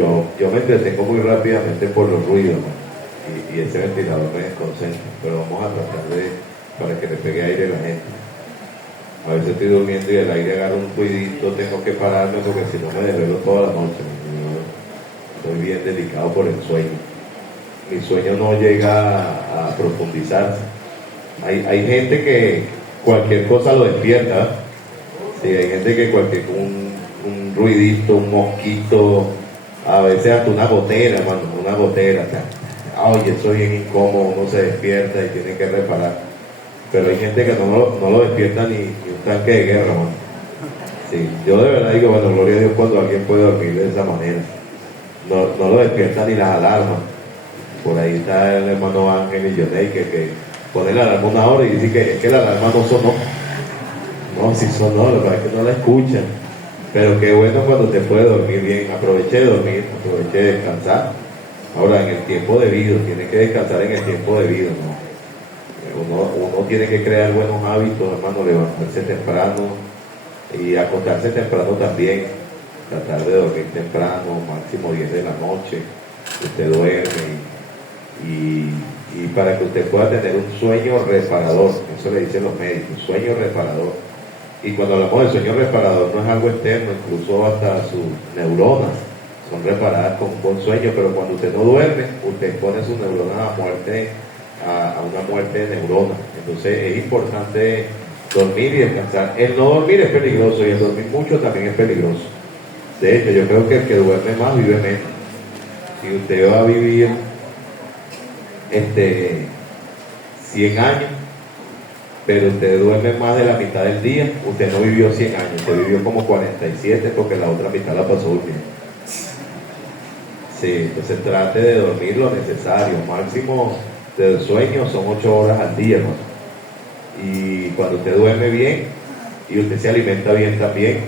Yo me entretengo muy rápidamente por los ruidos, ¿no? Y ese ventilador me desconcentra, pero vamos a tratar para que le pegue aire a la gente. A veces estoy durmiendo y el aire agarra un ruidito, tengo que pararme porque si no me desvelo toda la noche. Yo estoy bien delicado por el sueño. Mi sueño no llega a profundizarse. Hay gente que cualquier cosa lo despierta. Sí, hay gente que un ruidito, un mosquito, a veces hasta una gotera, hermano, una gotera. O sea, oye, eso es bien incómodo, uno se despierta y tiene que reparar. Pero hay gente que no lo despierta ni un tanque de guerra, hermano. Sí, yo de verdad digo, bueno, gloria a Dios cuando alguien puede dormir de esa manera. No lo despierta ni las alarmas. Por ahí está el hermano Ángel y Yonei que pone la alarma una hora y dice que es que la alarma no sonó. No, si sonó, lo que pasa es que no la escuchan. Pero qué bueno cuando te puede dormir bien. Aproveche de dormir, aproveche de descansar. Ahora, en el tiempo debido, tiene que descansar en el tiempo debido, ¿no? Uno tiene que crear buenos hábitos, hermano, levantarse temprano y acostarse temprano también. Tratar de dormir temprano, máximo 10 de la noche. Usted duerme y para que usted pueda tener un sueño reparador, eso le dicen los médicos, sueño reparador. Y cuando hablamos de sueño reparador no es algo externo, incluso hasta sus neuronas son reparadas con un buen sueño, pero cuando usted no duerme, usted pone sus neuronas a una muerte de neuronas. Entonces es importante dormir y descansar. El no dormir es peligroso y el dormir mucho también es peligroso. De hecho, yo creo que el que duerme más vive menos. Si usted va a vivir 100 años, pero usted duerme más de la mitad del día, usted no vivió 100 años, usted vivió como 47 porque la otra mitad la pasó durmiendo. Sí, entonces trate de dormir lo necesario, máximo del sueño son 8 horas al día, ¿no? Y cuando usted duerme bien y usted se alimenta bien también,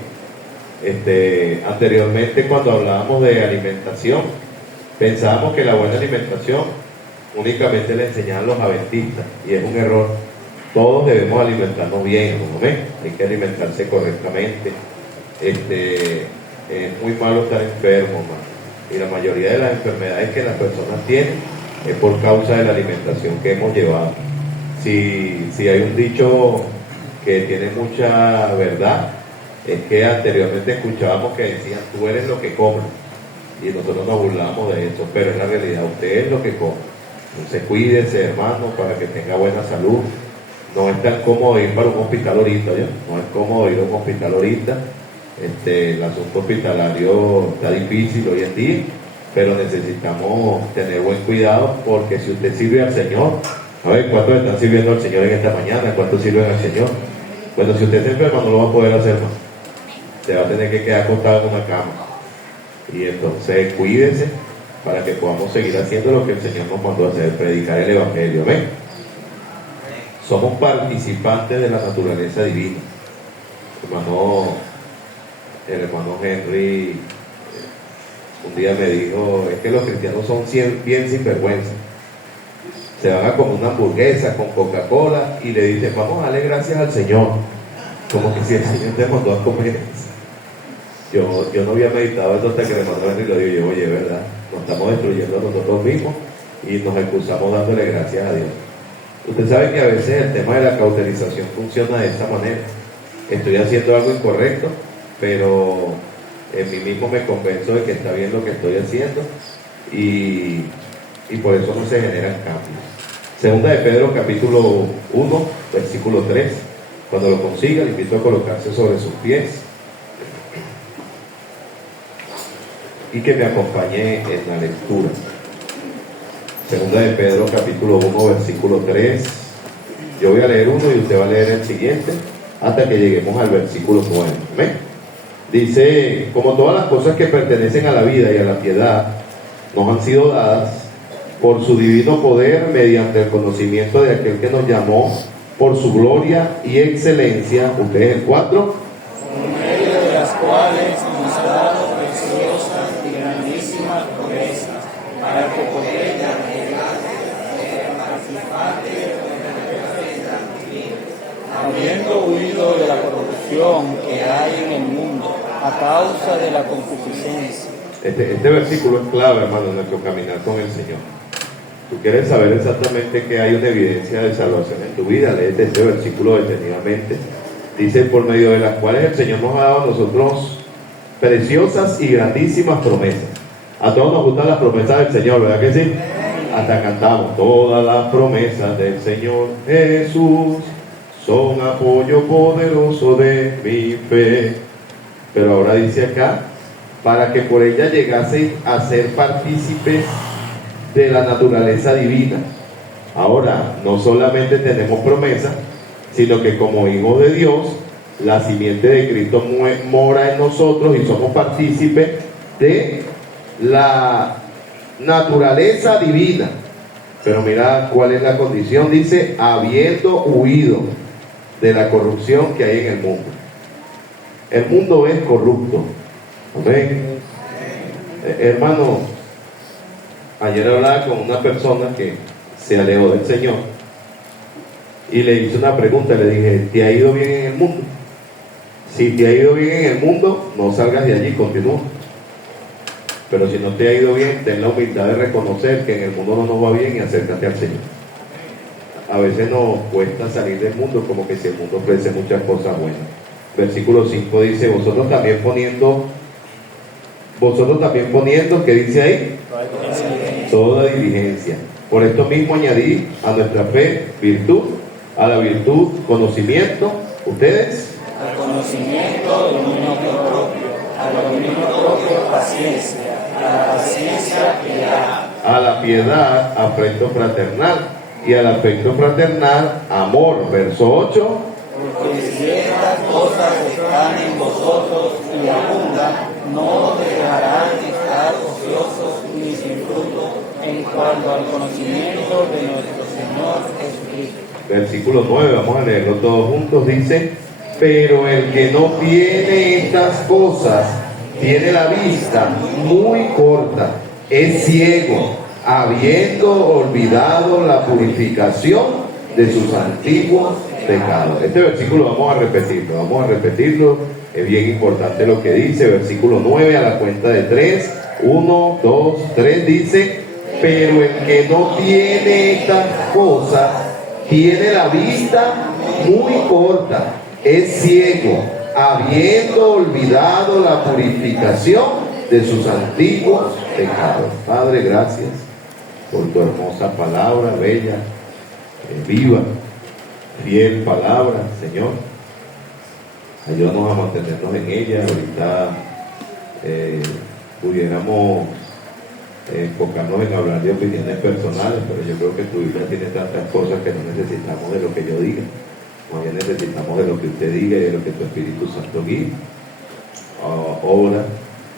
anteriormente cuando hablábamos de alimentación, pensábamos que la buena alimentación únicamente le enseñaban los adventistas, y es un error. Todos debemos alimentarnos bien, ¿no ven? Hay que alimentarse correctamente. Es muy malo estar enfermo, man. Y la mayoría de las enfermedades que las personas tienen es por causa de la alimentación que hemos llevado. Si hay un dicho que tiene mucha verdad, es que anteriormente escuchábamos que decían, tú eres lo que comes. Y nosotros nos burlamos de eso, pero es la realidad, usted es lo que come. Entonces cuídese, hermano, para que tenga buena salud. No es tan cómodo ir para un hospital ahorita, ¿ya? No es cómodo ir a un hospital ahorita. El asunto hospitalario está difícil hoy en día, pero necesitamos tener buen cuidado, porque si usted sirve al Señor, a ver, ¿cuántos están sirviendo al Señor en esta mañana? ¿Cuántos sirven al Señor? Bueno, si usted se enferma no lo va a poder hacer más. Se va a tener que quedar acostado en una cama. Y entonces cuídese para que podamos seguir haciendo lo que el Señor nos mandó a hacer, predicar el Evangelio. ¿Ven? Somos participantes de la naturaleza divina. El hermano Henry un día me dijo, es que los cristianos son bien sinvergüenza. Se van a comer una hamburguesa con Coca-Cola y le dicen, vamos a darle gracias al Señor. Como que si el Señor te mandó a comer. Yo no había meditado eso hasta que el hermano Henry lo dijo. Oye, ¿verdad? Nos estamos destruyendo a nosotros mismos y nos excusamos dándole gracias a Dios. Usted sabe que a veces el tema de la cauterización funciona de esta manera. Estoy haciendo algo incorrecto, pero en mí mismo me convenzo de que está bien lo que estoy haciendo y por eso no se generan cambios. Segunda de Pedro, capítulo 1, versículo 3. Cuando lo consiga, le invito a colocarse sobre sus pies y que me acompañe en la lectura. Segunda de Pedro, capítulo 1, versículo 3. Yo voy a leer uno y usted va a leer el siguiente hasta que lleguemos al versículo 9. ¿Amén? Dice, como todas las cosas que pertenecen a la vida y a la piedad nos han sido dadas por su divino poder mediante el conocimiento de aquel que nos llamó por su gloria y excelencia. Ustedes el 4. Por medio de las cuales nos ha dado preciosas y grandísimas promesas, para que por ellas habiendo huido de la corrupción que hay en el mundo a causa de la concupiscencia, Este versículo es clave, hermano, en nuestro caminar con el Señor. Tú quieres saber exactamente que hay una evidencia de salvación en tu vida, léete este versículo detenidamente. Dice, por medio de las cuales el Señor nos ha dado a nosotros preciosas y grandísimas promesas. A todos nos gustan las promesas del Señor, ¿verdad que sí? Hasta cantamos, todas las promesas del Señor Jesús son apoyo poderoso de mi fe. Pero ahora dice acá, para que por ella llegasen a ser partícipes de la naturaleza divina. Ahora, no solamente tenemos promesas, sino que como hijos de Dios, la simiente de Cristo mora en nosotros y somos partícipes de la naturaleza divina. Pero mira cuál es la condición, dice, habiendo huido de la corrupción que hay en el mundo. El mundo es corrupto. Amén. Hermano, ayer hablaba con una persona que se alejó del Señor y le hice una pregunta, le dije, ¿te ha ido bien en el mundo? Si te ha ido bien en el mundo, no salgas de allí, continúa. Pero si no te ha ido bien, ten la humildad de reconocer que en el mundo no nos va bien y acércate al Señor. A veces nos cuesta salir del mundo como que si el mundo ofrece muchas cosas buenas. Versículo 5 dice, vosotros también poniendo, ¿qué dice ahí? Toda diligencia. Por esto mismo añadí a nuestra fe virtud, a la virtud conocimiento. ¿Ustedes? Al conocimiento dominio propio, al dominio propio paciencia, a la paciencia piedad, a la piedad afecto fraternal y al afecto fraternal amor. Verso 8. porque si estas cosas están en vosotros y abundan, no dejarán de estar ociosos ni sin fruto en cuanto al conocimiento de nuestro Señor Jesucristo. Versículo 9, vamos a leerlo todos juntos, dice, pero el que no tiene estas cosas, tiene la vista muy corta, es ciego, habiendo olvidado la purificación de sus antiguos pecados. Este versículo vamos a repetirlo, es bien importante lo que dice, versículo 9 a la cuenta de 3, 1, 2, 3, dice, pero el que no tiene estas cosas, tiene la vista muy corta, es ciego, habiendo olvidado la purificación de sus antiguos pecados. Padre, gracias por tu hermosa palabra, bella, viva, fiel palabra, Señor. Ayúdanos a mantenernos en ella. Ahorita pudiéramos enfocarnos en hablar de opiniones personales, pero yo creo que tu Biblia tiene tantas cosas que no necesitamos de lo que yo diga. Más bien necesitamos de lo que usted diga y de lo que tu Espíritu Santo guíe. Obra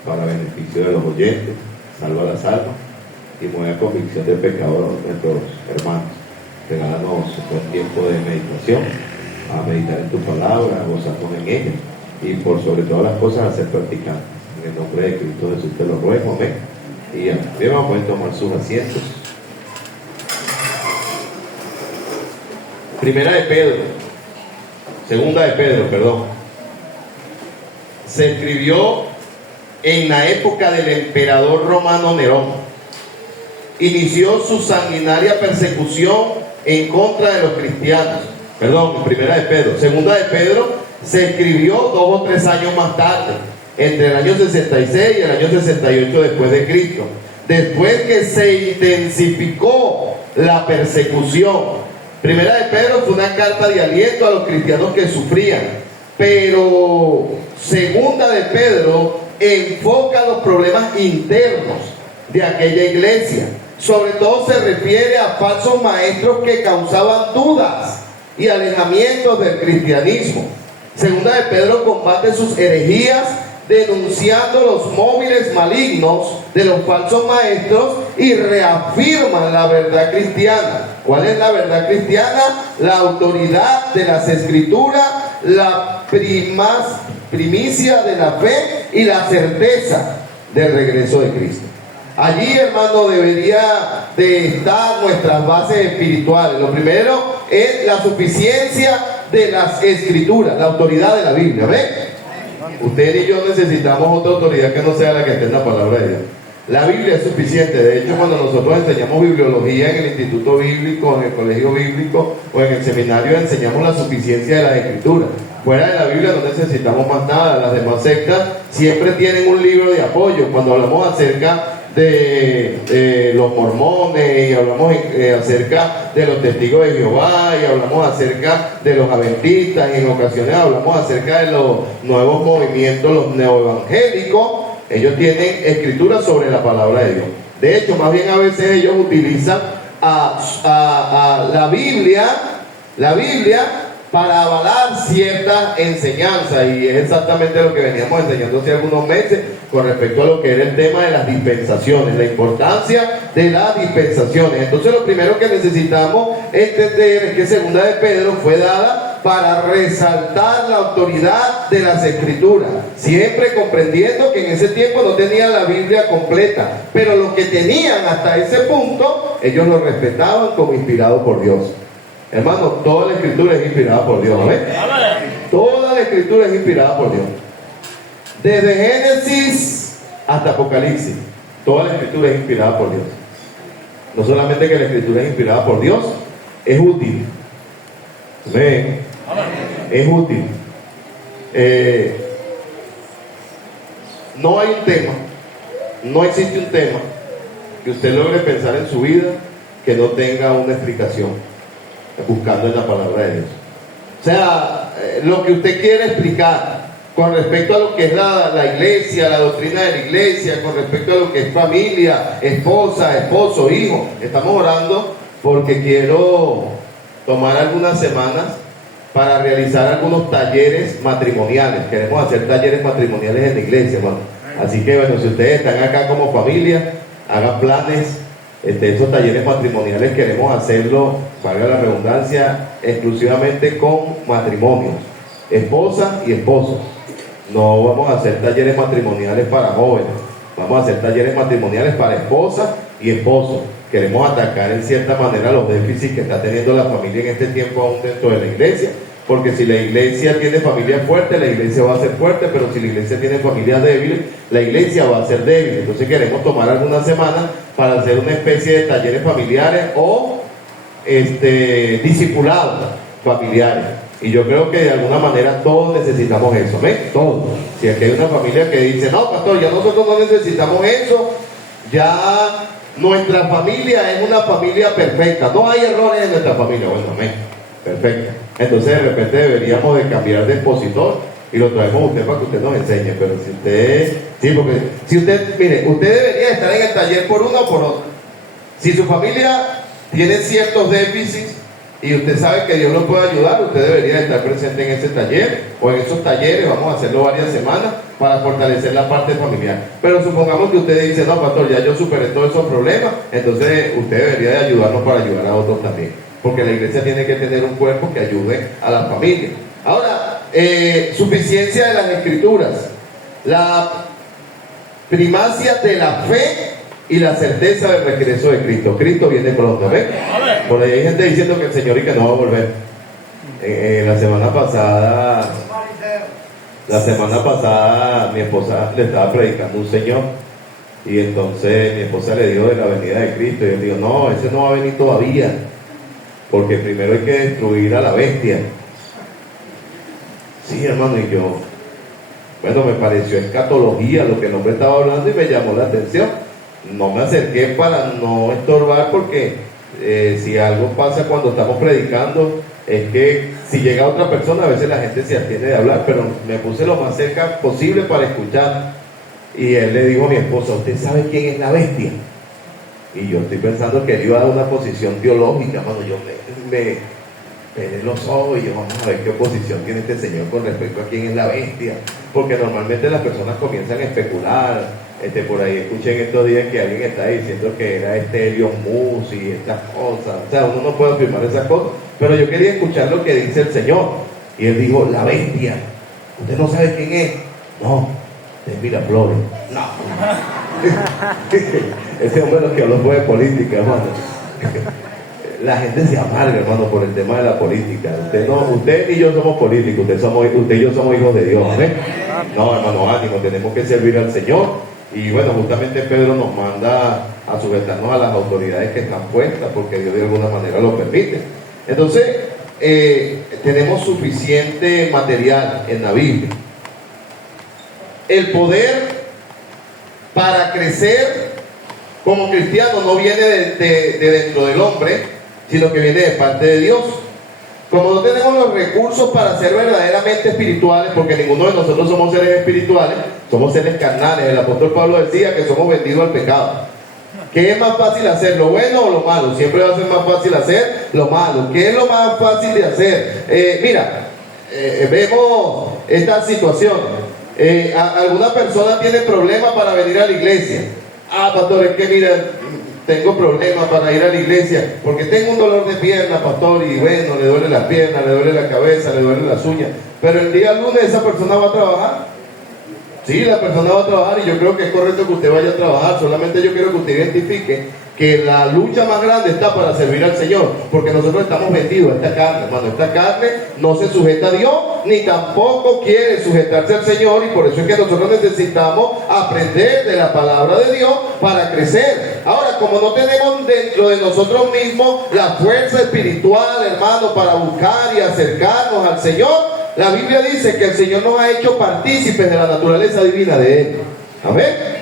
para beneficio de los oyentes, salva las almas y mueve a convicción de pecadores nuestros hermanos. Regálanos un buen tiempo de meditación, a meditar en tu palabra, a gozarnos en ella y por sobre todas las cosas a ser practicantes. En el nombre de Cristo Jesús te lo ruego, amén. Y bien, vamos a poder tomar sus asientos. Segunda de Pedro, perdón. Se escribió en la época del emperador romano Nerón. Inició su sanguinaria persecución en contra de los cristianos. Primera de Pedro. Segunda de Pedro se escribió 2 o 3 años más tarde, entre el año 66 y el año 68 después de Cristo. Después que se intensificó la persecución. Primera de Pedro fue una carta de aliento a los cristianos que sufrían, pero Segunda de Pedro enfoca los problemas internos de aquella iglesia. Sobre todo se refiere a falsos maestros que causaban dudas y alejamientos del cristianismo. Segunda de Pedro combate sus herejías, denunciando los móviles malignos de los falsos maestros y reafirman la verdad cristiana. ¿Cuál es la verdad cristiana? La autoridad de las Escrituras, la primicia de la fe y la certeza del regreso de Cristo. Allí, hermano, debería de estar nuestras bases espirituales. Lo primero es la suficiencia de las Escrituras, la autoridad de la Biblia. ¿Ven? Usted y yo necesitamos otra autoridad que no sea la que esté en la palabra de Dios. La Biblia es suficiente. De hecho, cuando nosotros enseñamos bibliología en el Instituto Bíblico, en el Colegio Bíblico o en el seminario, enseñamos la suficiencia de las Escrituras. Fuera de la Biblia no necesitamos más nada. Las demás sectas siempre tienen un libro de apoyo. Cuando hablamos acerca de los mormones y hablamos acerca de los testigos de Jehová y hablamos acerca de los adventistas y en ocasiones hablamos acerca de los nuevos movimientos, los neoevangélicos, ellos tienen escrituras sobre la palabra de Dios. De hecho, más bien a veces ellos utilizan a la Biblia para avalar cierta enseñanza, y es exactamente lo que veníamos enseñando hace algunos meses con respecto a lo que era el tema de las dispensaciones, la importancia de las dispensaciones. Entonces lo primero que necesitamos entender es que Segunda de Pedro fue dada para resaltar la autoridad de las Escrituras, siempre comprendiendo que en ese tiempo no tenían la Biblia completa, pero lo que tenían hasta ese punto, ellos lo respetaban como inspirado por Dios. Hermano, toda la Escritura es inspirada por Dios, ¿ves? Toda la Escritura es inspirada por Dios. Desde Génesis hasta Apocalipsis, toda la Escritura es inspirada por Dios. No solamente que la Escritura es inspirada por Dios, es útil. ¿Ven? Es útil. No hay un tema, no existe un tema que usted logre pensar en su vida que no tenga una explicación buscando en la palabra de Dios. O sea, lo que usted quiere explicar con respecto a lo que es la iglesia, la doctrina de la iglesia, con respecto a lo que es familia, esposa, esposo, hijo. Estamos orando porque quiero tomar algunas semanas para realizar algunos talleres matrimoniales. Queremos hacer talleres matrimoniales en la iglesia, hermano. Así que bueno, si ustedes están acá como familia, hagan planes. Esos talleres matrimoniales queremos hacerlo, valga la redundancia, exclusivamente con matrimonios, esposa y esposos. No vamos a hacer talleres matrimoniales para jóvenes, vamos a hacer talleres matrimoniales para esposa y esposos. Queremos atacar en cierta manera los déficits que está teniendo la familia en este tiempo aún dentro de la iglesia, porque si la iglesia tiene familias fuertes, la iglesia va a ser fuerte, pero si la iglesia tiene familias débiles, la iglesia va a ser débil. Entonces queremos tomar algunas semanas para hacer una especie de talleres familiares o discipulados familiares. Y yo creo que de alguna manera todos necesitamos eso, ¿ven? Todos. Si aquí hay una familia que dice, no, pastor, ya nosotros no necesitamos eso, ya nuestra familia es una familia perfecta, no hay errores en nuestra familia. Bueno, amén, perfecto. Entonces de repente deberíamos de cambiar de expositor y lo traemos a usted para que usted nos enseñe. Pero si usted, sí, porque si usted, mire, usted debería estar en el taller por uno o por otro. Si su familia tiene ciertos déficits y usted sabe que Dios lo puede ayudar, usted debería estar presente en ese taller o en esos talleres. Vamos a hacerlo varias semanas para fortalecer la parte familiar. Pero supongamos que usted dice, no, pastor, ya yo superé todos esos problemas, entonces usted debería de ayudarnos para ayudar a otros también, porque la iglesia tiene que tener un cuerpo que ayude a la familia. Ahora, suficiencia de las Escrituras, la primacia de la fe y la certeza del regreso de Cristo. Cristo viene pronto, ¿ven? Por ahí hay gente diciendo que el Señor y que no va a volver. La semana pasada mi esposa le estaba predicando un señor, y entonces mi esposa le dijo de la venida de Cristo, y yo digo, no, ese no va a venir todavía, porque primero hay que destruir a la bestia. Sí, hermano, y yo, bueno, me pareció escatología lo que el hombre estaba hablando y me llamó la atención. No me acerqué para no estorbar, porque si algo pasa cuando estamos predicando es que si llega otra persona a veces la gente se abstiene de hablar, pero me puse lo más cerca posible para escuchar. Y él le dijo a mi esposa, ¿usted sabe quién es la bestia? Y yo estoy pensando que él iba a dar una posición teológica, mano. Yo me pegué los ojos y yo, vamos a ver qué posición tiene este señor con respecto a quién es la bestia, porque normalmente las personas comienzan a especular. Por ahí escuché en estos días que alguien está diciendo que era Elon Musk y estas cosas. O sea, uno no puede afirmar esas cosas, pero yo quería escuchar lo que dice el Señor. Y él dijo, la bestia, ¿usted no sabe quién es? No, es Miraflores. No. Ese hombre lo que habló fue de política, hermano. la gente se amarga, hermano, por el tema de la política. Usted y yo somos políticos, usted y yo somos hijos de Dios, ¿eh? No, hermano, ánimo, tenemos que servir al Señor. Y bueno, justamente Pedro nos manda a sujetarnos a las autoridades que están puestas, porque Dios de alguna manera lo permite. Entonces, tenemos suficiente material en la Biblia. El poder para crecer como cristiano no viene de dentro del hombre, sino que viene de parte de Dios. Como no tenemos los recursos para ser verdaderamente espirituales, porque ninguno de nosotros somos seres espirituales, somos seres carnales. El apóstol Pablo decía que somos vendidos al pecado. ¿Qué es más fácil hacer, lo bueno o lo malo? Siempre va a ser más fácil hacer lo malo. ¿Qué es lo más fácil de hacer? Vemos esta situación. Alguna persona tiene problemas para venir a la iglesia. Pastor, es que mira, tengo problemas para ir a la iglesia porque tengo un dolor de pierna, pastor, y bueno, le duele la pierna, le duele la cabeza, le duele las uñas. Pero el día lunes esa persona va a trabajar. Sí, la persona va a trabajar y yo creo que es correcto que usted vaya a trabajar. Solamente yo quiero que usted identifique que la lucha más grande está para servir al Señor, porque nosotros estamos vendidos a esta carne, hermano. Esta carne no se sujeta a Dios, ni tampoco quiere sujetarse al Señor, y por eso es que nosotros necesitamos aprender de la palabra de Dios para crecer. Ahora, como no tenemos dentro de nosotros mismos la fuerza espiritual, hermano, para buscar y acercarnos al Señor, la Biblia dice que el Señor nos ha hecho partícipes de la naturaleza divina de Él. Amén.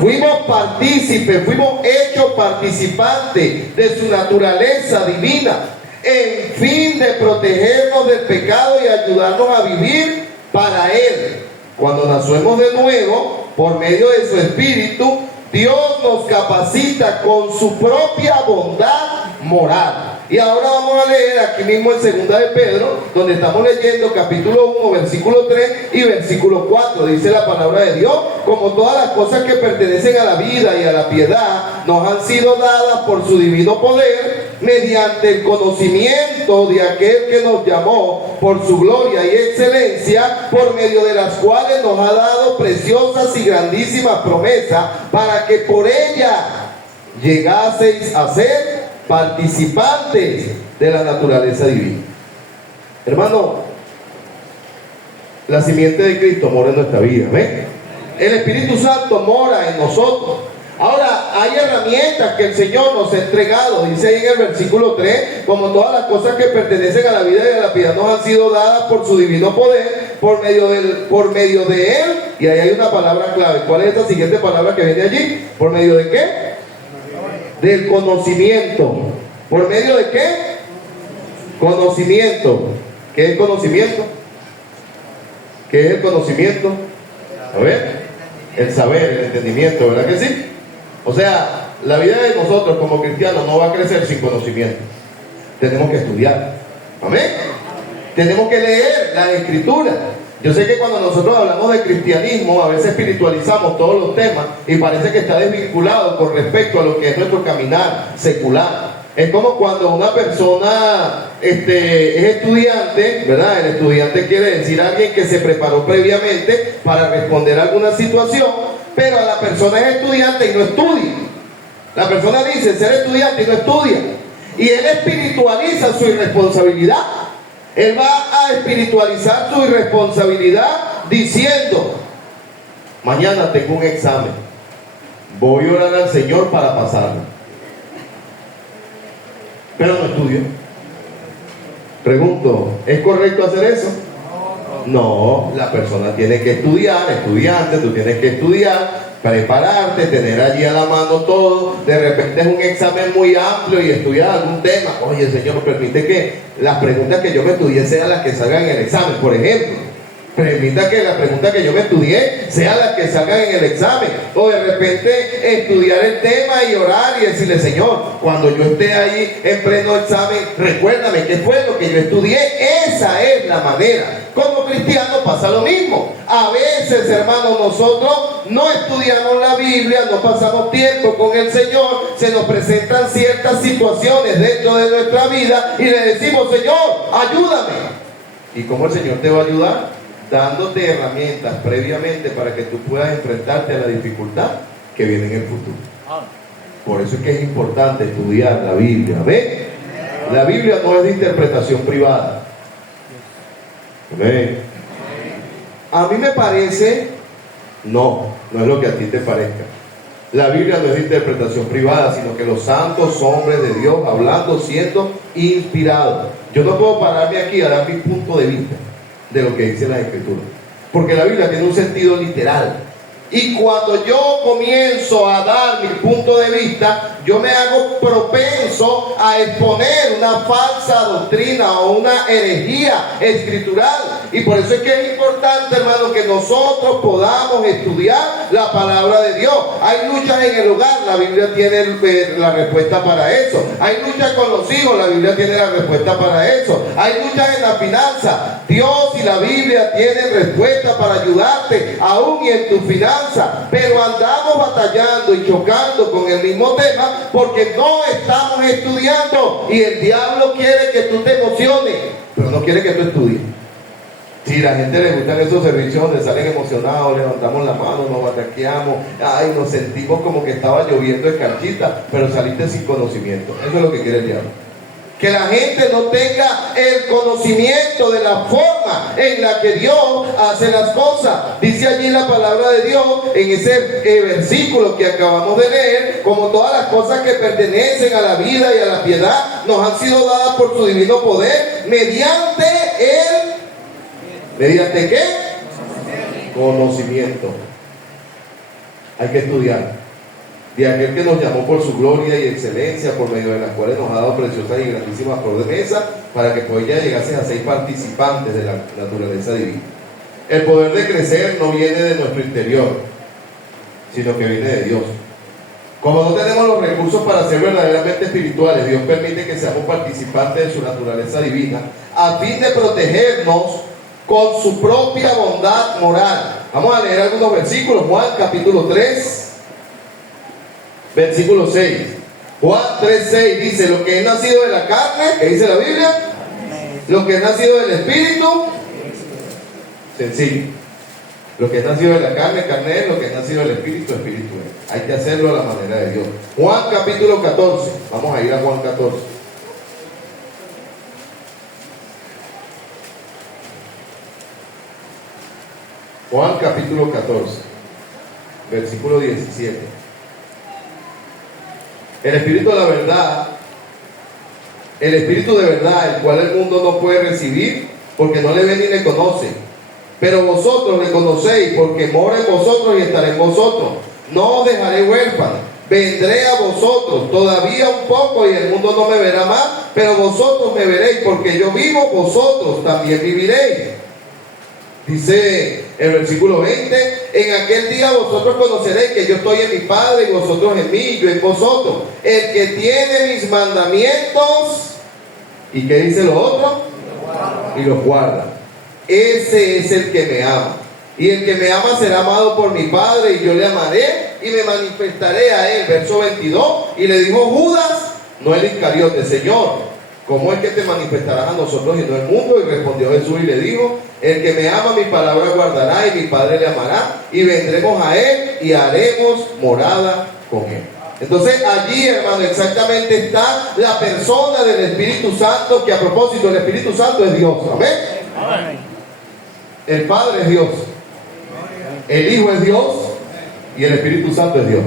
Fuimos partícipes, fuimos hechos participantes de su naturaleza divina, en fin de protegernos del pecado y ayudarnos a vivir para Él. Cuando nacemos de nuevo, por medio de su Espíritu, Dios nos capacita con su propia bondad moral. Y ahora vamos a leer aquí mismo en 2 de Pedro, donde estamos leyendo capítulo 1, versículo 3 y versículo 4. Dice la palabra de Dios: como todas las cosas que pertenecen a la vida y a la piedad nos han sido dadas por su divino poder, mediante el conocimiento de aquel que nos llamó por su gloria y excelencia, por medio de las cuales nos ha dado preciosas y grandísimas promesas, para que por ellas llegaseis a ser participantes de la naturaleza divina. Hermano, la simiente de Cristo mora en nuestra vida, ¿ven? El Espíritu Santo mora en nosotros. Ahora, hay herramientas que el Señor nos ha entregado. Dice ahí en el versículo 3: como todas las cosas que pertenecen a la vida y a la piedad nos han sido dadas por su divino poder, por medio de Él. Y ahí hay una palabra clave. ¿Cuál es esta siguiente palabra que viene allí? ¿Por medio de qué? Del conocimiento. ¿Por medio de qué? Conocimiento. ¿Qué es el conocimiento? ¿Qué es el conocimiento? A ver, el saber, el entendimiento, ¿verdad que sí? O sea, la vida de nosotros como cristianos no va a crecer sin conocimiento. Tenemos que estudiar. Amén. Tenemos que leer la Escritura. Yo sé que cuando nosotros hablamos de cristianismo, a veces espiritualizamos todos los temas y parece que está desvinculado con respecto a lo que es nuestro caminar secular. Es como cuando una persona es estudiante, ¿verdad? El estudiante quiere decir alguien que se preparó previamente para responder a alguna situación, pero la persona es estudiante y no estudia. La persona dice ser estudiante y no estudia. Y él espiritualiza su irresponsabilidad. Él va a espiritualizar su irresponsabilidad diciendo: mañana tengo un examen, voy a orar al Señor para pasarlo, pero no estudio. Pregunto, ¿es correcto hacer eso? No, la persona tiene que estudiar. Estudiante, tú tienes que estudiar, prepararte, tener allí a la mano todo. De repente es un examen muy amplio y estudiar algún tema. Oye, Señor, permite que las preguntas que yo me estudié sean las que salgan en el examen, por ejemplo. Permita que la pregunta que yo me estudié sea la que salgan en el examen. O de repente estudiar el tema y orar y decirle: Señor, cuando yo esté ahí en pleno examen, recuérdame qué fue lo que yo estudié. Esa es la manera. Como cristianos pasa lo mismo. A veces, hermanos, nosotros no estudiamos la Biblia, no pasamos tiempo con el Señor, se nos presentan ciertas situaciones dentro de nuestra vida y le decimos: Señor, ayúdame. ¿Y cómo el Señor te va a ayudar? Dándote herramientas previamente para que tú puedas enfrentarte a la dificultad que viene en el futuro. Por eso es que es importante estudiar la Biblia. ¿Ves? La Biblia no es de interpretación privada. Amén. A mí me parece, no es lo que a ti te parezca. La Biblia no es de interpretación privada, sino que los santos hombres de Dios hablando, siendo inspirados. Yo no puedo pararme aquí a dar mi punto de vista de lo que dice la Escritura, porque la Biblia tiene un sentido literal. Y cuando yo comienzo a dar mi punto de vista, yo me hago propenso a exponer una falsa doctrina o una herejía escritural. Y por eso es que es importante, hermano, que nosotros podamos estudiar la palabra de Dios. Hay luchas en el hogar, la Biblia tiene la respuesta para eso. Hay luchas con los hijos, la Biblia tiene la respuesta para eso. Hay luchas en la finanza, Dios y la Biblia tienen respuesta para ayudarte aún y en tu finanza. Pero andamos batallando y chocando con el mismo tema porque no estamos estudiando, y el diablo quiere que tú te emociones, pero no quiere que tú estudies. Si la gente le gustan esos servicios donde salen emocionados, levantamos la mano, nos bataqueamos, ay, nos sentimos como que estaba lloviendo escarchita, pero saliste sin conocimiento. Eso es lo que quiere el diablo. Que la gente no tenga el conocimiento de la forma en la que Dios hace las cosas. Dice allí la palabra de Dios, en ese versículo que acabamos de leer, como todas las cosas que pertenecen a la vida y a la piedad, nos han sido dadas por su divino poder, ¿mediante qué? Conocimiento. Hay que estudiar. De aquel que nos llamó por su gloria y excelencia, por medio de las cuales nos ha dado preciosas y grandísimas promesas, para que por ella llegases a ser participantes de la naturaleza divina. El poder de crecer no viene de nuestro interior, sino que viene de Dios. Como no tenemos los recursos para ser verdaderamente espirituales, Dios permite que seamos participantes de su naturaleza divina, a fin de protegernos con su propia bondad moral. Vamos a leer algunos versículos. Juan capítulo 3. Versículo 6. Juan 3:6 dice: lo que es nacido de la carne, ¿qué dice la Biblia? Lo que es nacido del Espíritu, sencillo. Lo que es nacido de la carne, carne es; lo que es nacido del Espíritu, Espíritu es. Hay que hacerlo a la manera de Dios. Juan capítulo 14. Vamos a ir a Juan 14. Juan capítulo 14, versículo 17. El Espíritu de la verdad, el Espíritu de verdad, el cual el mundo no puede recibir, porque no le ve ni le conoce. Pero vosotros le conocéis, porque mora en vosotros y estará en vosotros. No os dejaré huérfano, vendré a vosotros todavía un poco, y el mundo no me verá más, pero vosotros me veréis, porque yo vivo, vosotros también viviréis. Dice el versículo 20: en aquel día vosotros conoceréis que yo estoy en mi Padre, y vosotros en mí, y yo en vosotros. El que tiene mis mandamientos, ¿y qué dice lo otro? Y los guarda. Ese es el que me ama. Y el que me ama será amado por mi Padre, y yo le amaré y me manifestaré a él. Verso 22. Y le dijo Judas, no el Iscariote: Señor, ¿cómo es que te manifestarás a nosotros y no al mundo? Y respondió Jesús y le dijo: el que me ama, mi palabra guardará, y mi Padre le amará, y vendremos a él y haremos morada con él. Entonces allí, hermano, exactamente está la persona del Espíritu Santo, que a propósito, el Espíritu Santo es Dios. Amén. Amén. El Padre es Dios, el Hijo es Dios y el Espíritu Santo es Dios.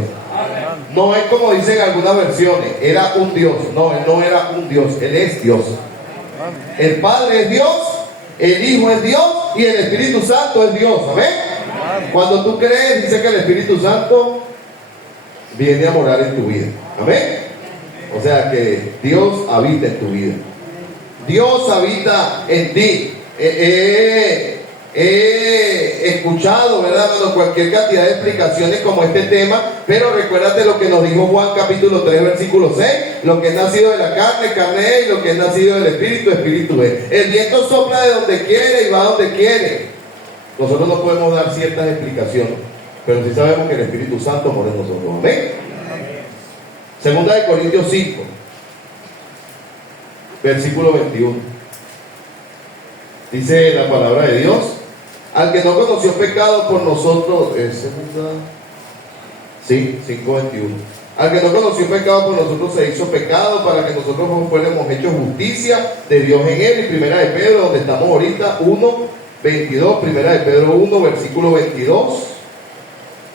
No es como dicen algunas versiones, era un Dios. No, él no era un Dios, él es Dios. El Padre es Dios, el Hijo es Dios y el Espíritu Santo es Dios. Amén. Cuando tú crees, dice que el Espíritu Santo viene a morar en tu vida. Amén. O sea que Dios habita en tu vida. Dios habita en ti. He escuchado, ¿verdad, hermano?, cualquier cantidad de explicaciones como este tema, pero recuérdate lo que nos dijo Juan capítulo 3 versículo 6: lo que es nacido de la carne, carne es; y lo que es nacido del Espíritu, Espíritu es. El viento sopla de donde quiere y va donde quiere. Nosotros no podemos dar ciertas explicaciones, pero sí sabemos que el Espíritu Santo mora en nosotros. Amén. Segunda de Corintios 5 versículo 21. Dice la palabra de Dios: al que no conoció pecado por nosotros, es segunda, sí, 5:21. Al que no conoció pecado por nosotros se hizo pecado para que nosotros fuéramos hechos justicia de Dios en él. Y primera de Pedro, donde estamos ahorita, 1:22, primera de Pedro 1, versículo 22,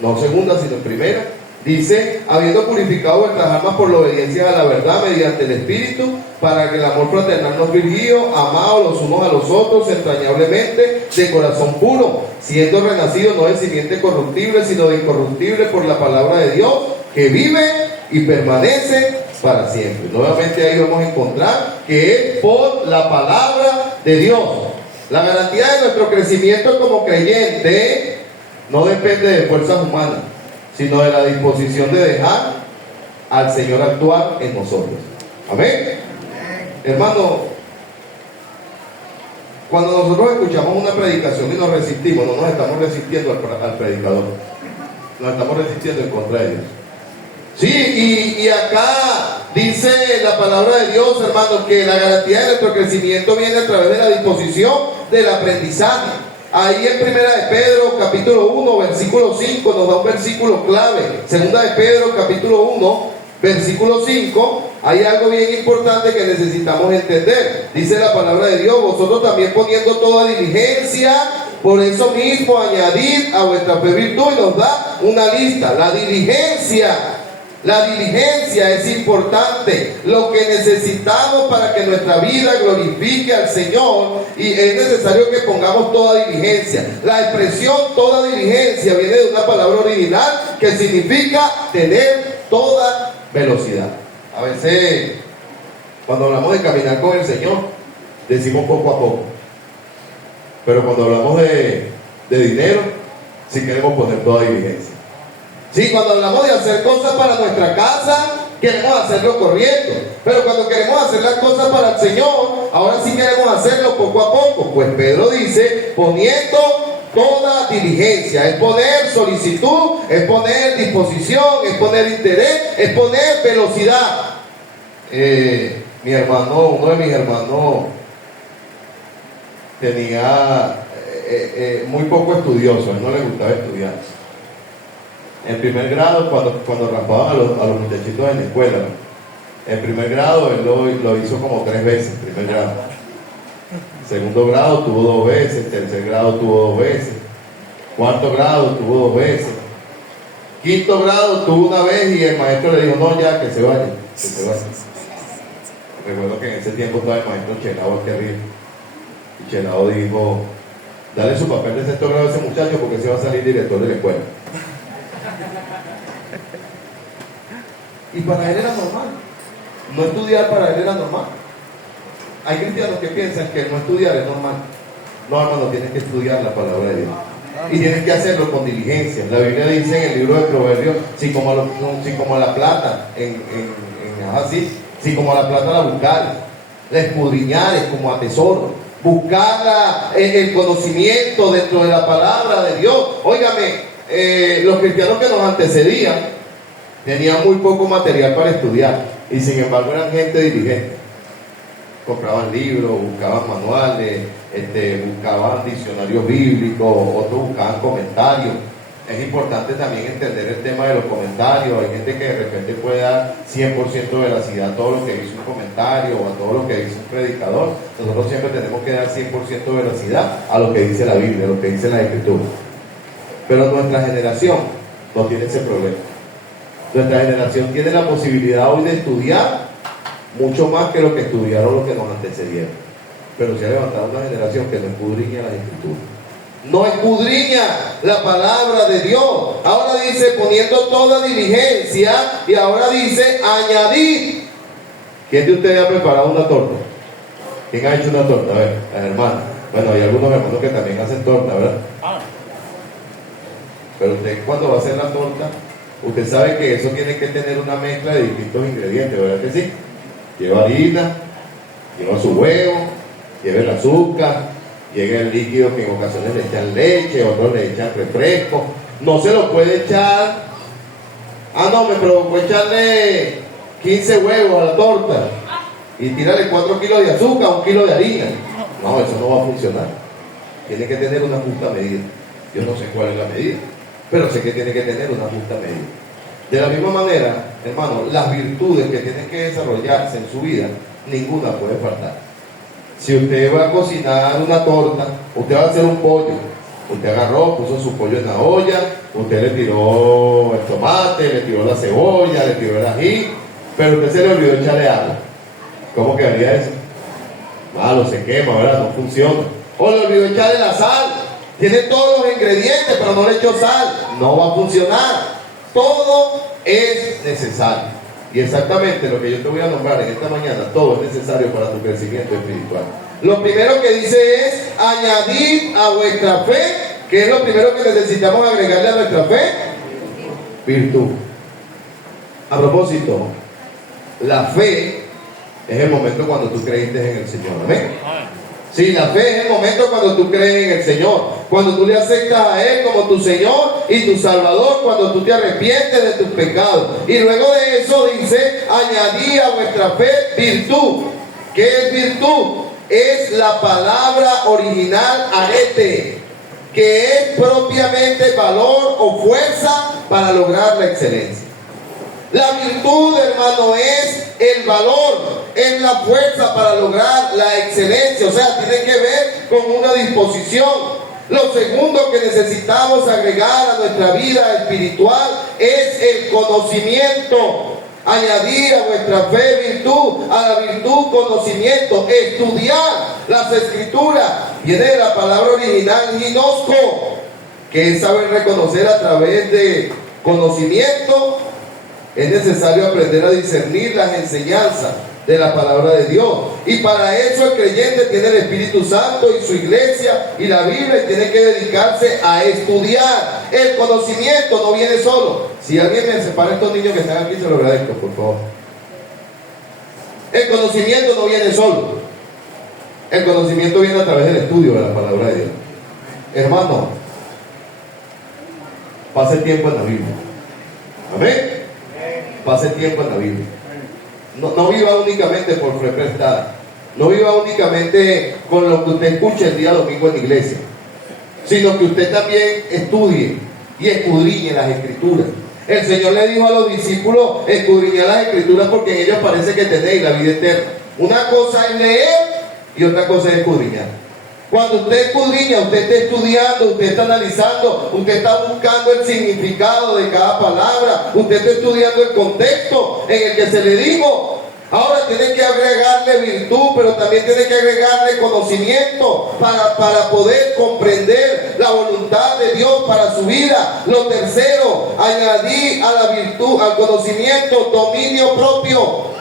no segunda, sino primera. Dice, habiendo purificado vuestras almas por la obediencia a la verdad mediante el Espíritu, para que el amor fraternal nos virgío, amados los unos a los otros entrañablemente, de corazón puro, siendo renacidos no de simiente corruptible, sino de incorruptible por la palabra de Dios, que vive y permanece para siempre. Nuevamente ahí vamos a encontrar que es por la palabra de Dios. La garantía de nuestro crecimiento como creyente no depende de fuerzas humanas, sino de la disposición de dejar al Señor actuar en nosotros. Amén. Hermano, cuando nosotros escuchamos una predicación y nos resistimos, no nos estamos resistiendo al predicador, nos estamos resistiendo en contra de Dios. Sí, y acá dice la palabra de Dios, hermano, que la garantía de nuestro crecimiento viene a través de la disposición del aprendizaje. Ahí en primera de Pedro, capítulo 1, versículo 5, nos da un versículo clave. Segunda de Pedro, capítulo 1, versículo 5, hay algo bien importante que necesitamos entender. Dice la palabra de Dios, vosotros también poniendo toda diligencia, por eso mismo añadid a vuestra fe virtud, y nos da una lista. La diligencia es importante, lo que necesitamos para que nuestra vida glorifique al Señor, y es necesario que pongamos toda diligencia. La expresión toda diligencia viene de una palabra original que significa tener toda velocidad. A veces, cuando hablamos de caminar con el Señor, decimos poco a poco, pero cuando hablamos de dinero, sí queremos poner toda diligencia. Sí, cuando hablamos de hacer cosas para nuestra casa, queremos hacerlo corriendo. Pero cuando queremos hacer las cosas para el Señor, ahora sí queremos hacerlo poco a poco. Pues Pedro dice, poniendo toda diligencia. Es poner solicitud, es poner disposición, es poner interés, es poner velocidad. Mi hermano, uno de mis hermanos tenía muy poco estudioso, a él no le gustaba estudiar. En primer grado, cuando raspaban a los muchachitos en la escuela, en primer grado él lo hizo como 3 veces, en primer grado. Segundo grado tuvo 2 veces, tercer grado tuvo 2 veces, cuarto grado tuvo 2 veces, quinto grado tuvo 1 vez y el maestro le dijo, no, ya, que se vaya. Recuerdo que en ese tiempo estaba el maestro Chenao terrible. Y Chenao dijo, dale su papel de sexto grado a ese muchacho porque se va a salir director de la escuela. Y para él era normal. No estudiar para él era normal. Hay cristianos que piensan que no estudiar es normal. No, hermano, tienes que estudiar la palabra de Dios. Y tienes que hacerlo con diligencia. La Biblia dice en el libro de Proverbios, si como la plata, si como la plata la buscares, la escudriñares como a tesoro. Buscar el conocimiento dentro de la palabra de Dios. Óigame, los cristianos que nos antecedían tenían muy poco material para estudiar y sin embargo eran gente diligente. Compraban libros, buscaban manuales, buscaban diccionarios bíblicos, otros buscaban comentarios. Es importante también entender el tema de los comentarios. Hay gente que de repente puede dar 100% de veracidad a todo lo que dice un comentario o a todo lo que dice un predicador. Nosotros siempre tenemos que dar 100% de veracidad a lo que dice la Biblia, a lo que dice la Escritura. Pero nuestra generación no tiene ese problema. Nuestra generación tiene la posibilidad hoy de estudiar mucho más que lo que estudiaron los que nos antecedieron. Pero se ha levantado una generación que no escudriña las Escrituras. No escudriña la palabra de Dios. Ahora dice poniendo toda diligencia y ahora dice añadir. ¿Quién de ustedes ha preparado una torta? ¿Quién ha hecho una torta? A ver, las hermanas. Bueno, hay algunos hermanos que también hacen torta, ¿verdad? Pero usted cuando va a hacer la torta, usted sabe que eso tiene que tener una mezcla de distintos ingredientes, ¿verdad que sí? Lleva harina, lleva su huevo, lleva el azúcar, llega el líquido que en ocasiones le echan leche, otros le echan refresco. No se lo puede echar, no, me provocó echarle 15 huevos a la torta y tírale 4 kilos de azúcar, 1 kilo de harina. No, eso no va a funcionar. Tiene que tener una justa medida. Yo no sé cuál es la medida, pero sé que tiene que tener una justa medida. De la misma manera, hermano, las virtudes que tienen que desarrollarse en su vida, ninguna puede faltar. Si usted va a cocinar una torta, usted va a hacer un pollo, usted agarró, puso su pollo en la olla, usted le tiró el tomate, le tiró la cebolla, le tiró el ají, pero usted se le olvidó echarle agua. ¿Cómo quedaría eso? Malo, se quema, ¿verdad? No funciona. O le olvidó echarle la sal. Tiene todos los ingredientes, pero no le echó sal. No va a funcionar. Todo es necesario. Y exactamente lo que yo te voy a nombrar en esta mañana, todo es necesario para tu crecimiento espiritual. Lo primero que dice es añadir a vuestra fe. ¿Qué es lo primero que necesitamos agregarle a nuestra fe? Virtud. A propósito, la fe es el momento cuando tú creíste en el Señor. Amén. Sí, la fe es el momento cuando tú crees en el Señor, cuando tú le aceptas a Él como tu Señor y tu Salvador, cuando tú te arrepientes de tus pecados. Y luego de eso dice, añadí a vuestra fe virtud. ¿Qué es virtud? Es la palabra original arete, que es propiamente valor o fuerza para lograr la excelencia. La virtud, hermano, es el valor, es la fuerza para lograr la excelencia. O sea, tiene que ver con una disposición. Lo segundo que necesitamos agregar a nuestra vida espiritual es el conocimiento. Añadir a vuestra fe virtud, a la virtud conocimiento. Estudiar las escrituras. Viene de la palabra original ginosco, que es saber reconocer a través de conocimiento. Es necesario aprender a discernir las enseñanzas de la palabra de Dios. Y para eso el creyente tiene el Espíritu Santo y su iglesia y la Biblia, y tiene que dedicarse a estudiar. El conocimiento no viene solo. Si alguien me separa estos niños que están aquí, se lo agradezco, por favor. El conocimiento no viene solo. El conocimiento viene a través del estudio de la palabra de Dios. Hermano, pase tiempo en la Biblia. Amén. Pase tiempo en la Biblia. No viva únicamente por fe prestada. No viva únicamente con lo que usted escuche el día domingo en la iglesia, sino que usted también estudie y escudriñe las escrituras. El Señor le dijo a los discípulos, escudriñad las escrituras porque en ellos parece que tenéis la vida eterna. Una cosa es leer y otra cosa es escudriñar. Cuando usted escudriña, usted está estudiando, usted está analizando, usted está buscando el significado de cada palabra, usted está estudiando el contexto en el que se le dijo. Ahora tiene que agregarle virtud, pero también tiene que agregarle conocimiento para poder comprender la voluntad de Dios para su vida. Lo tercero, añadí a la virtud, al conocimiento, dominio propio.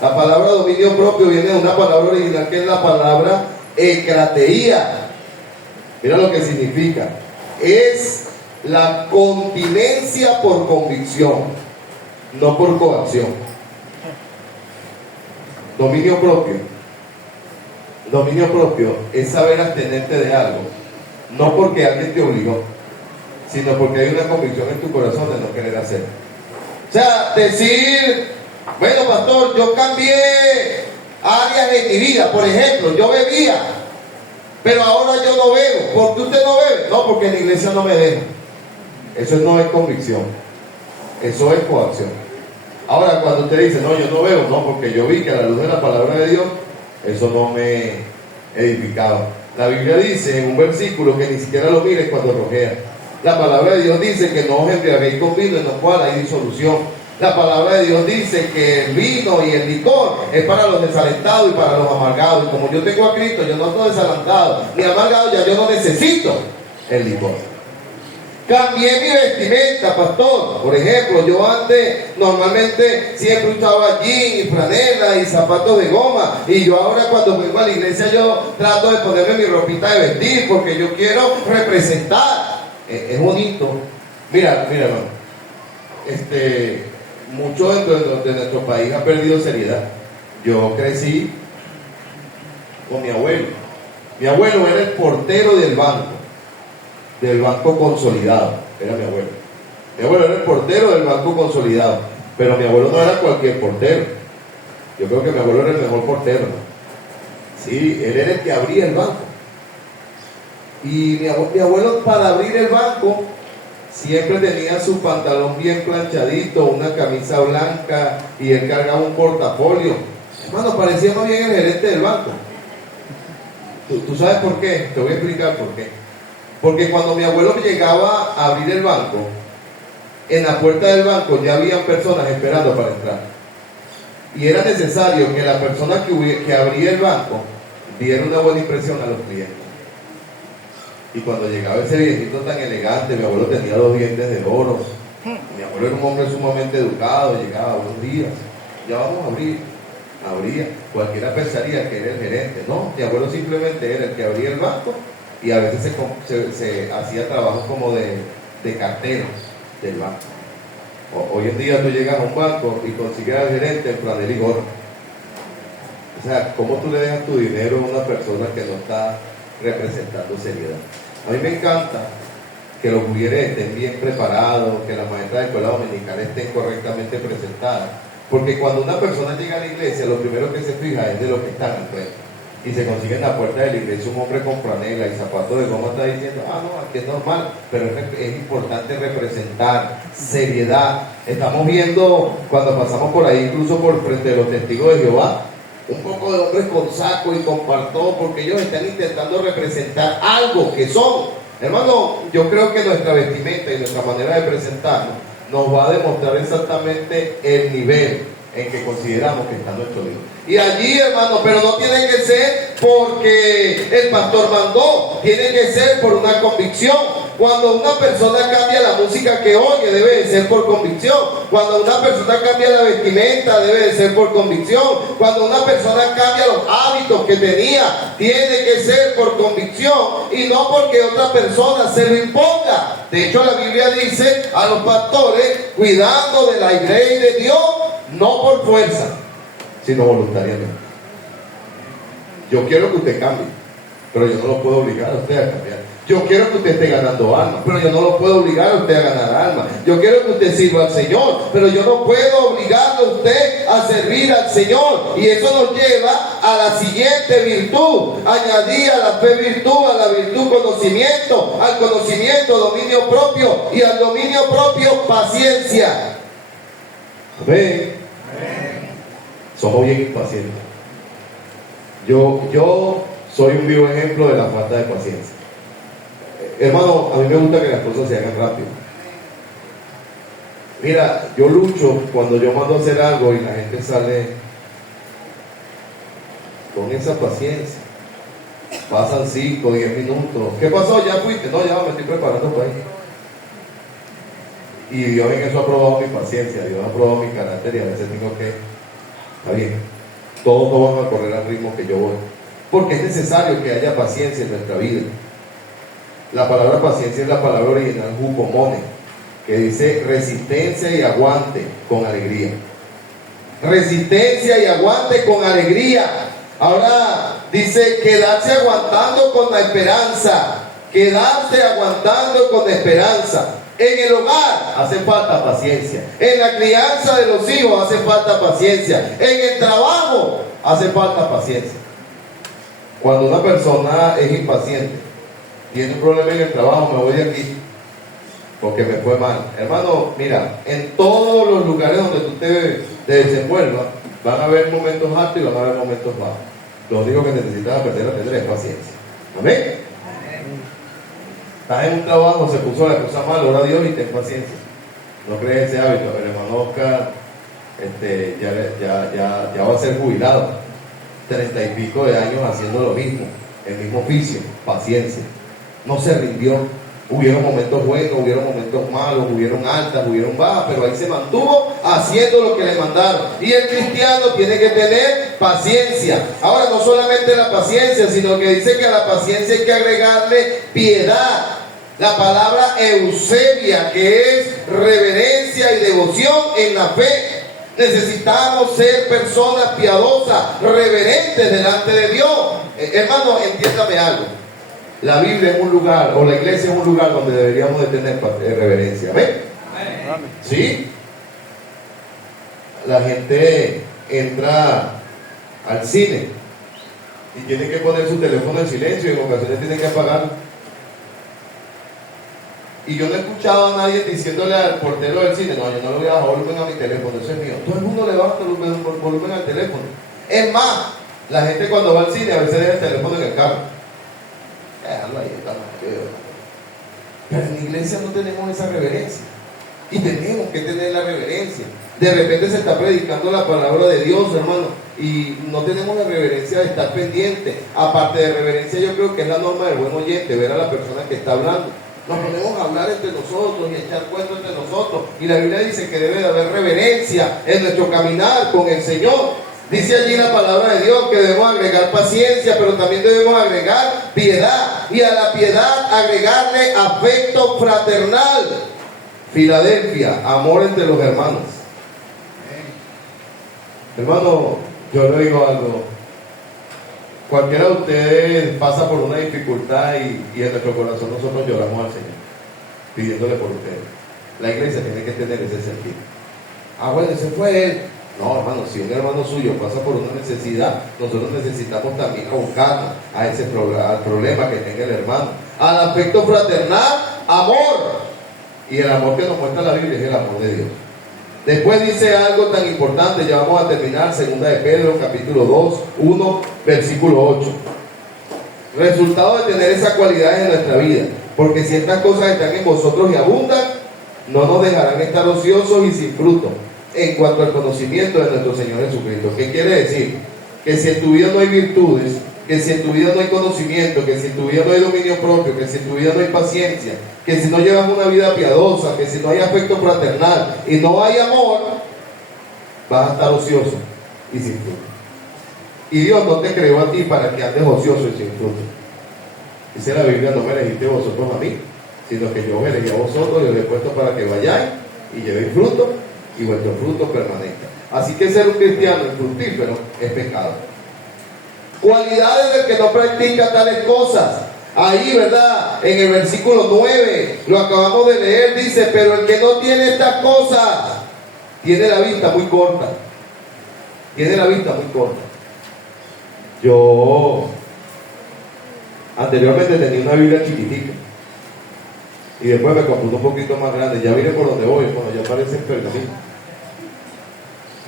La palabra dominio propio viene de una palabra original que es la palabra ecrateía. Mira lo que significa. Es la continencia por convicción, no por coacción. Dominio propio. Dominio propio es saber abstenerte de algo, no porque alguien te obligó, sino porque hay una convicción en tu corazón de no querer hacer. O sea, decir, bueno, pastor, yo cambié áreas en mi vida. Por ejemplo, yo bebía, pero ahora yo no bebo. ¿Por qué usted no bebe? No, porque en la iglesia no me deja. Eso no es convicción, eso es coacción. Ahora, cuando usted dice, no, yo no bebo, no, porque yo vi que a la luz de la palabra de Dios, eso no me edificaba. La Biblia dice en un versículo que ni siquiera lo mires cuando rojea. La palabra de Dios dice que no os embriaguéis con vino en lo cual hay disolución. La palabra de Dios dice que el vino y el licor es para los desalentados y para los amargados. Y como yo tengo a Cristo, yo no estoy desalentado ni amargado, ya yo no necesito el licor. Cambié mi vestimenta, pastor. Por ejemplo, yo antes normalmente siempre usaba jean y franela y zapatos de goma. Y yo ahora cuando vengo a la iglesia yo trato de ponerme mi ropita de vestir porque yo quiero representar. Es bonito. Mira, hermano. Mucho dentro de nuestro país ha perdido seriedad. Yo crecí con mi abuelo. Mi abuelo era el portero del banco consolidado, era mi abuelo. Mi abuelo era el portero del banco consolidado, pero mi abuelo no era cualquier portero. Yo creo que mi abuelo era el mejor portero, ¿no? Sí, él era el que abría el banco. Y mi abuelo para abrir el banco siempre tenía su pantalón bien planchadito, una camisa blanca y él cargaba un portafolio. Hermano, parecía más bien el gerente del banco. ¿Tú sabes por qué? Te voy a explicar por qué. Porque cuando mi abuelo llegaba a abrir el banco, en la puerta del banco ya habían personas esperando para entrar. Y era necesario que la persona que abría el banco diera una buena impresión a los clientes. Y cuando llegaba ese viejito tan elegante, mi abuelo tenía 2 dientes de oro. Mi abuelo era un hombre sumamente educado, llegaba, buenos días, ya vamos a abrir. Abría, cualquiera pensaría que era el gerente. No, mi abuelo simplemente era el que abría el banco y a veces se hacía trabajo como de cartero del banco. Hoy en día tú llegas a un banco y consigues al gerente en flanela y gorra. O sea, ¿cómo tú le dejas tu dinero a una persona que no está representando seriedad? A mí me encanta que los mujeres estén bien preparados, que las maestras de escuela dominical estén correctamente presentadas. Porque cuando una persona llega a la iglesia, lo primero que se fija es de lo que están al frente. Y se consigue en la puerta de la iglesia un hombre con franela y zapatos de goma, está diciendo, no, aquí es normal, pero es importante representar seriedad. Estamos viendo, cuando pasamos por ahí, incluso por frente de los testigos de Jehová, un poco de hombres con saco y con partó, porque ellos están intentando representar algo que son. Hermano, yo creo que nuestra vestimenta y nuestra manera de presentarnos nos va a demostrar exactamente el nivel en que consideramos que está nuestro Dios. Y allí, hermano, pero no tiene que ser porque el pastor mandó, tiene que ser por una convicción. Cuando una persona cambia la música que oye, debe de ser por convicción. Cuando una persona cambia la vestimenta, debe de ser por convicción. Cuando una persona cambia los hábitos que tenía, tiene que ser por convicción y no porque otra persona se lo imponga. De hecho, la Biblia dice a los pastores, cuidando de la iglesia y de Dios, no por fuerza, sino voluntariamente. Yo quiero que usted cambie, pero yo no lo puedo obligar a usted a cambiar. Yo quiero que usted esté ganando almas, pero yo no lo puedo obligar a usted a ganar almas. Yo quiero que usted sirva al Señor, pero yo no puedo obligarle a usted a servir al Señor. Y eso nos lleva a la siguiente virtud. Añadir a la fe virtud, a la virtud conocimiento, al conocimiento dominio propio y al dominio propio paciencia. Amén. Somos bien impacientes. Yo soy un vivo ejemplo de la falta de paciencia. Hermano, a mí me gusta que las cosas se hagan rápido. Mira, yo lucho cuando yo mando a hacer algo y la gente sale con esa paciencia. Pasan 5 o 10 minutos. ¿Qué pasó? ¿Ya fuiste? No, ya me estoy preparando para ir. Y Dios en eso ha probado mi paciencia, Dios ha probado mi carácter y a veces tengo que, está bien, todos no van a correr al ritmo que yo voy. Porque es necesario que haya paciencia en nuestra vida. La palabra paciencia es la palabra original hupomone, que dice resistencia y aguante con alegría. Resistencia y aguante con alegría. Ahora dice quedarse aguantando con la esperanza. Quedarse aguantando con esperanza. En el hogar hace falta paciencia. En la crianza de los hijos hace falta paciencia. En el trabajo hace falta paciencia. Cuando una persona es impaciente, tiene un problema en el trabajo, me voy de aquí porque me fue mal. Hermano, mira, en todos los lugares donde tú te desenvuelvas, van a haber momentos altos y van a haber momentos bajos. Lo único que necesitas aprender a tener es paciencia. Amén. Estás en un trabajo, se puso la cosa mal, ora a Dios y ten paciencia. No crees ese hábito. El hermano Oscar ya va a ser jubilado. 30 y pico de años haciendo lo mismo, el mismo oficio, paciencia. No se rindió. Hubieron momentos buenos, hubieron momentos malos, hubieron altas, hubieron bajas, pero ahí se mantuvo haciendo lo que le mandaron. Y el cristiano tiene que tener paciencia. Ahora, no solamente la paciencia, sino que dice que a la paciencia hay que agregarle piedad. La palabra eusebia, que es reverencia y devoción en la fe. Necesitamos ser personas piadosas, reverentes delante de Dios. Hermano, entiéndame algo. La Biblia es un lugar, o la iglesia es un lugar donde deberíamos de tener reverencia. ¿Ven? ¿Sí? La gente entra al cine y tiene que poner su teléfono en silencio y en ocasiones tiene que apagarlo. Y yo no he escuchado a nadie diciéndole al portero del cine, no, yo no le voy a bajar volumen a mi teléfono, eso es mío. Todo el mundo le baja volumen al teléfono. Es más, la gente cuando va al cine a veces deja el teléfono en el carro. Déjalo ahí, está mal. Pero en la iglesia no tenemos esa reverencia. Y tenemos que tener la reverencia. De repente se está predicando la palabra de Dios, hermano, y no tenemos la reverencia de estar pendiente. Aparte de reverencia, yo creo que es la norma del buen oyente, ver a la persona que está hablando. Nos ponemos a hablar entre nosotros y a echar cuentos entre nosotros. Y la Biblia dice que debe de haber reverencia en nuestro caminar con el Señor. Dice allí la palabra de Dios que debemos agregar paciencia, pero también debemos agregar piedad. Y a la piedad agregarle afecto fraternal. Filadelfia, amor entre los hermanos. Hermano, yo le digo algo. Cualquiera de ustedes pasa por una dificultad y en nuestro corazón nosotros lloramos al Señor, pidiéndole por ustedes. La iglesia tiene que tener ese sentido. Bueno, ese fue él. No, hermano, si un hermano suyo pasa por una necesidad, nosotros necesitamos también abocarnos a ese al problema que tenga el hermano. Al afecto fraternal, amor. Y el amor que nos muestra la Biblia es el amor de Dios. Después dice algo tan importante, ya vamos a terminar, 2 de Pedro, capítulo 2, 1, versículo 8. Resultado de tener esas cualidades en nuestra vida, porque si estas cosas están en vosotros y abundan, no nos dejarán estar ociosos y sin fruto en cuanto al conocimiento de nuestro Señor Jesucristo. ¿Qué quiere decir? Que si en tu vida no hay virtudes, que si en tu vida no hay conocimiento, que si en tu vida no hay dominio propio, que si en tu vida no hay paciencia, que si no llevas una vida piadosa, que si no hay afecto fraternal y no hay amor, vas a estar ocioso y sin fruto. Y Dios no te creó a ti para que andes ocioso y sin fruto. Dice la Biblia, no me elegiste vosotros a mí, sino que yo me elegí a vosotros y os he puesto para que vayáis y llevéis fruto y vuestro fruto permanezca. Así que ser un cristiano infructífero es pecado. Cualidades del que no practica tales cosas. Ahí, ¿verdad? En el versículo 9, lo acabamos de leer, dice, pero el que no tiene estas cosas, tiene la vista muy corta. Tiene la vista muy corta. Yo anteriormente tenía una Biblia chiquitica. Y después me compré un poquito más grande. Ya vine por donde voy, bueno, ya parece pergamino.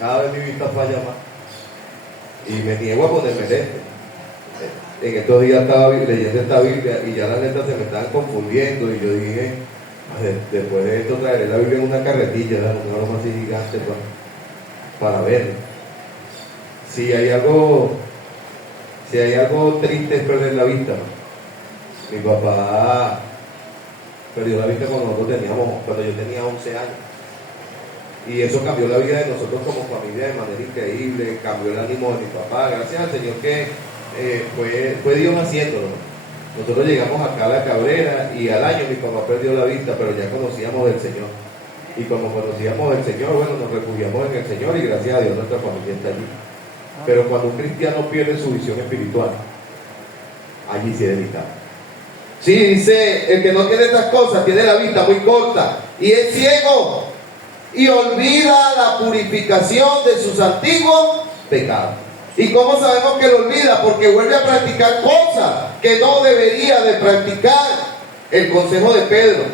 Cada vez mi vista falla más. Y me niego a ponerme lente. En estos días estaba leyendo esta Biblia y ya las letras se me estaban confundiendo. Y yo dije, después de esto traeré la Biblia en una carretilla, una broma así gigante para ver. Si hay algo triste es perder la vista, ¿no? Mi papá perdió la vista cuando yo tenía 11 años. Y eso cambió la vida de nosotros como familia de manera increíble, cambió el ánimo de mi papá, gracias al Señor que fue Dios haciéndolo. Nosotros llegamos acá a La Cabrera y al año mi papá perdió la vista, pero ya conocíamos del Señor. Y como conocíamos del Señor, bueno, nos refugiamos en el Señor y gracias a Dios nuestra familia está allí. Pero cuando un cristiano pierde su visión espiritual, allí sí es delicado. Sí, dice, el que no tiene estas cosas tiene la vista muy corta y es ciego y olvida la purificación de sus antiguos pecados. ¿Y cómo sabemos que lo olvida? Porque vuelve a practicar cosas que no debería de practicar. El consejo de Pedro,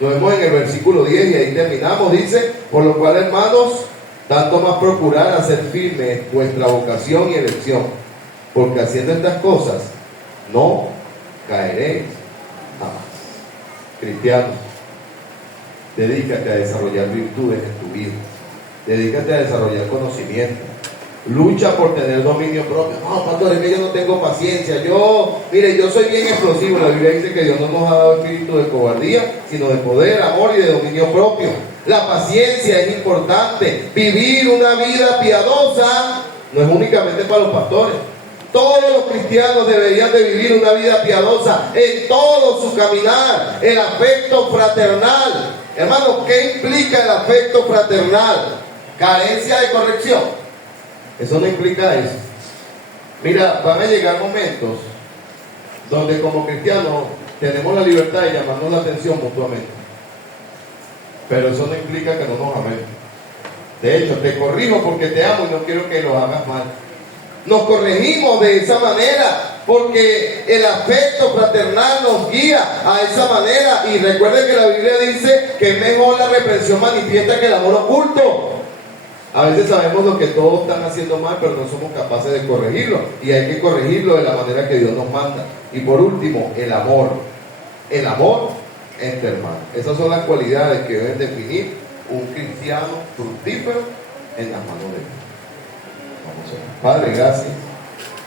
lo vemos en el versículo 10 y ahí terminamos, dice, por lo cual, hermanos, tanto más procurar hacer firme vuestra vocación y elección, porque haciendo estas cosas no caeréis jamás. Cristianos, dedícate a desarrollar virtudes en tu vida, dedícate a desarrollar conocimiento, lucha por tener dominio propio. No, pastor, es que yo no tengo paciencia, mire, yo soy bien explosivo. La Biblia dice que Dios no nos ha dado espíritu de cobardía, sino de poder, amor y de dominio propio. La paciencia es importante. Vivir una vida piadosa no es únicamente para los pastores. Todos los cristianos deberían de vivir una vida piadosa en todo su caminar. El afecto fraternal. Hermanos, ¿qué implica el afecto fraternal? Carencia de corrección. Eso no implica eso. Mira, van a llegar momentos donde como cristianos tenemos la libertad de llamarnos la atención mutuamente. Pero eso no implica que no nos amemos. De hecho, te corrijo porque te amo y no quiero que lo hagas mal. Nos corregimos de esa manera. porque el afecto fraternal nos guía a esa manera. Y recuerden que la Biblia dice que es mejor la reprensión manifiesta que el amor oculto. A veces sabemos lo que todos están haciendo mal, pero no somos capaces de corregirlo, y hay que corregirlo de la manera que Dios nos manda. Y por último, el amor entre hermanos. Esas son las cualidades que deben definir un cristiano fructífero en las manos de Dios. Vamos a ver. Padre, gracias